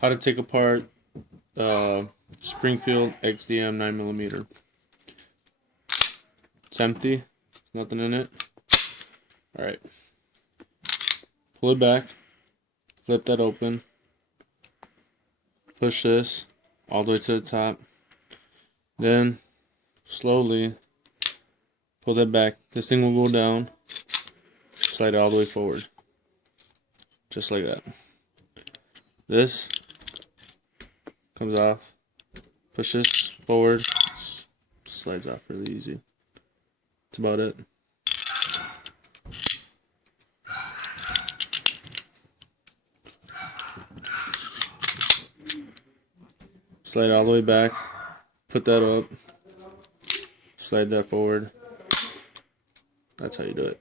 How to take apart Springfield XDM 9mm. It's empty, nothing in it. Alright. Pull it back, flip that open, push this all the way to the top, then slowly pull that back. This thing will go down, slide it all the way forward, just like that. This comes off, push this forward, slides off really easy. That's about it. Slide it all the way back, put that up, slide that forward. That's how you do it.